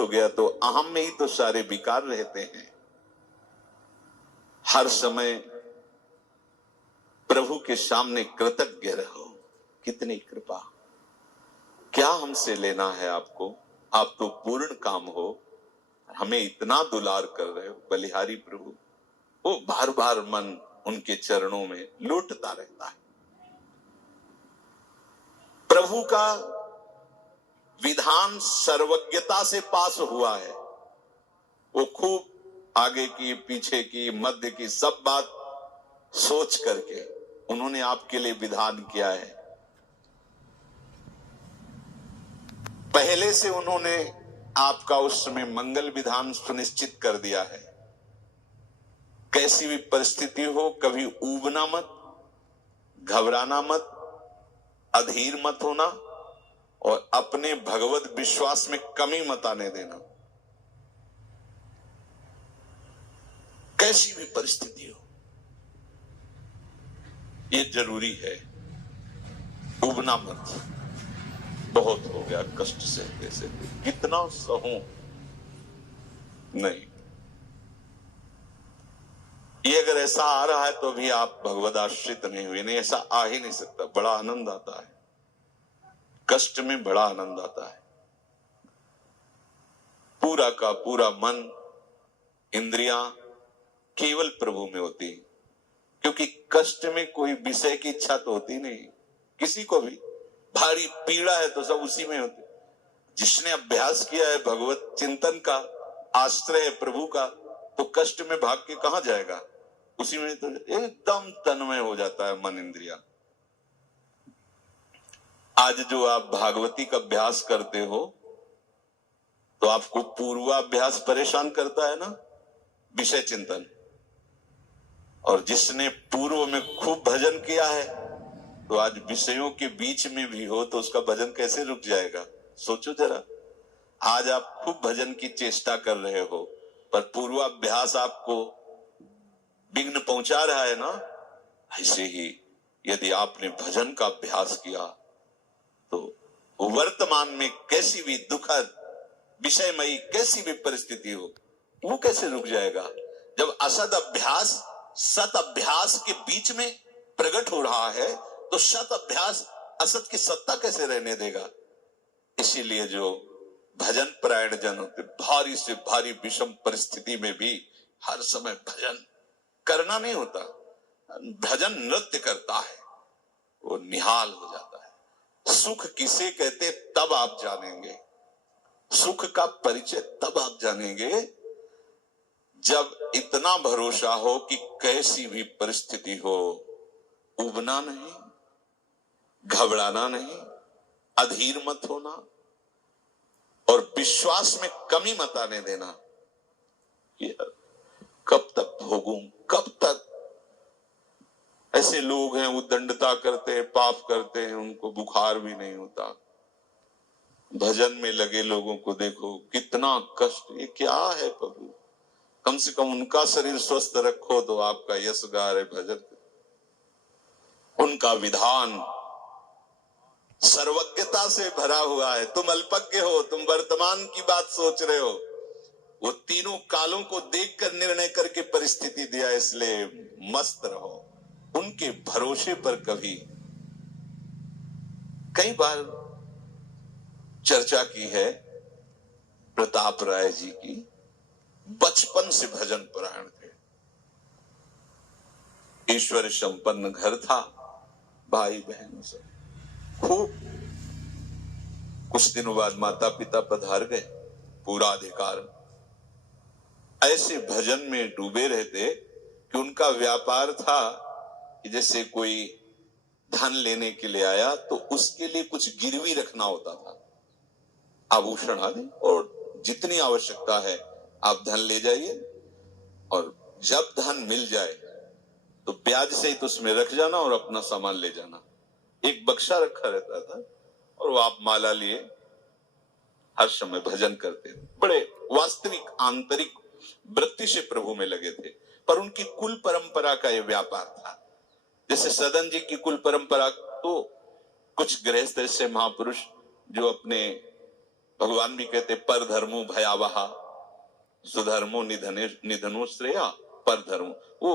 हो गया तो अहम में ही तो सारे विकार रहते हैं। हर समय प्रभु के सामने कृतज्ञ रहो। कितनी कृपा, क्या हमसे लेना है आपको, आप तो पूर्ण काम हो, हमें इतना दुलार कर रहे हो। बलिहारी प्रभु, वो बार बार मन उनके चरणों में लौटता रहता है। प्रभु का विधान सर्वज्ञता से पास हुआ है। वो खूब आगे की, पीछे की, मध्य की सब बात सोच करके उन्होंने आपके लिए विधान किया है। पहले से उन्होंने आपका उस समय मंगल विधान सुनिश्चित कर दिया है। कैसी भी परिस्थिति हो, कभी ऊबना मत, घबराना मत, अधीर मत होना और अपने भगवत विश्वास में कमी मत आने देना। कैसी भी परिस्थिति हो, ये जरूरी है। उबना मत। बहुत हो गया कष्ट सहते सहते, कितना सहूं। नहीं, ये अगर ऐसा आ रहा है तो भी आप भगवद आश्रित नहीं हुए। नहीं, ऐसा आ ही नहीं सकता। बड़ा आनंद आता है, कष्ट में बड़ा आनंद आता है। पूरा का पूरा मन, इंद्रियां केवल प्रभु में होती है। क्योंकि कष्ट में कोई विषय की इच्छा तो होती नहीं किसी को भी। भारी पीड़ा है तो सब उसी में होती। जिसने अभ्यास किया है भगवत चिंतन का, आश्रय है प्रभु का, तो कष्ट में भाग के कहां जाएगा। उसी में तो एकदम तन्मय हो जाता है मन, इंद्रिया। आज जो आप भागवती का अभ्यास करते हो तो आपको पूर्वाभ्यास परेशान करता है ना, विषय चिंतन। और जिसने पूर्व में खूब भजन किया है तो आज विषयों के बीच में भी हो तो उसका भजन कैसे रुक जाएगा। सोचो जरा, आज आप खूब भजन की चेष्टा कर रहे हो पर पूर्वाभ्यास आपको विघ्न पहुंचा रहा है ना। ऐसे ही यदि आपने भजन का अभ्यास किया तो वर्तमान में कैसी भी दुखद विषयमयी कैसी भी परिस्थिति हो, वो कैसे रुक जाएगा। जब असद अभ्यास सत अभ्यास के बीच में प्रकट हो रहा है तो सत अभ्यास असत की सत्ता कैसे रहने देगा। इसीलिए जो भजन परायण जन होते, भारी से भारी विषम परिस्थिति में भी हर समय भजन करना नहीं होता, भजन नृत्य करता है, वो निहाल हो जाता है। सुख किसे कहते तब आप जानेंगे, सुख का परिचय तब आप जानेंगे जब इतना भरोसा हो कि कैसी भी परिस्थिति हो उबना नहीं, घबराना नहीं, अधीर मत होना और विश्वास में कमी मत आने देना। कब तक भोगूं, कब तक। ऐसे लोग हैं उद्दंडता करते हैं, पाप करते हैं, उनको बुखार भी नहीं होता। भजन में लगे लोगों को देखो कितना कष्ट। ये क्या है प्रभु, कम से कम उनका शरीर स्वस्थ रखो तो आपका यश गा रहे भजन। उनका विधान सर्वज्ञता से भरा हुआ है। तुम अल्पज्ञ हो, तुम वर्तमान की बात सोच रहे हो। वो तीनों कालों को देखकर निर्णय करके परिस्थिति दिया, इसलिए मस्त रहो उनके भरोसे पर। कभी कई बार चर्चा की है प्रताप राय जी की, बचपन से भजन परायण थे, ईश्वर संपन्न घर था, भाई बहन सब खूब। कुछ दिनों बाद माता पिता पधार गए, पूरा अधिकार। ऐसे भजन में डूबे रहते कि उनका व्यापार था कि जैसे कोई धन लेने के लिए आया तो उसके लिए कुछ गिरवी रखना होता था, आभूषण आदि, और जितनी आवश्यकता है आप धन ले जाइए और जब धन मिल जाए तो ब्याज सहित उसमें रख जाना और अपना सामान ले जाना। एक बक्सा रखा रहता था और वो आप माला लिए हर समय भजन करते थे। बड़े वास्तविक आंतरिक वृत्ति से प्रभु में लगे थे। पर उनकी कुल परंपरा का यह व्यापार था। जैसे सदन जी की कुल परंपरा तो कुछ गृहस्थ ऐसे महापुरुष जो अपने भगवान भी कहते पर धर्मो भयावहा सुधर्मो निधनो श्रेया। पर धर्म वो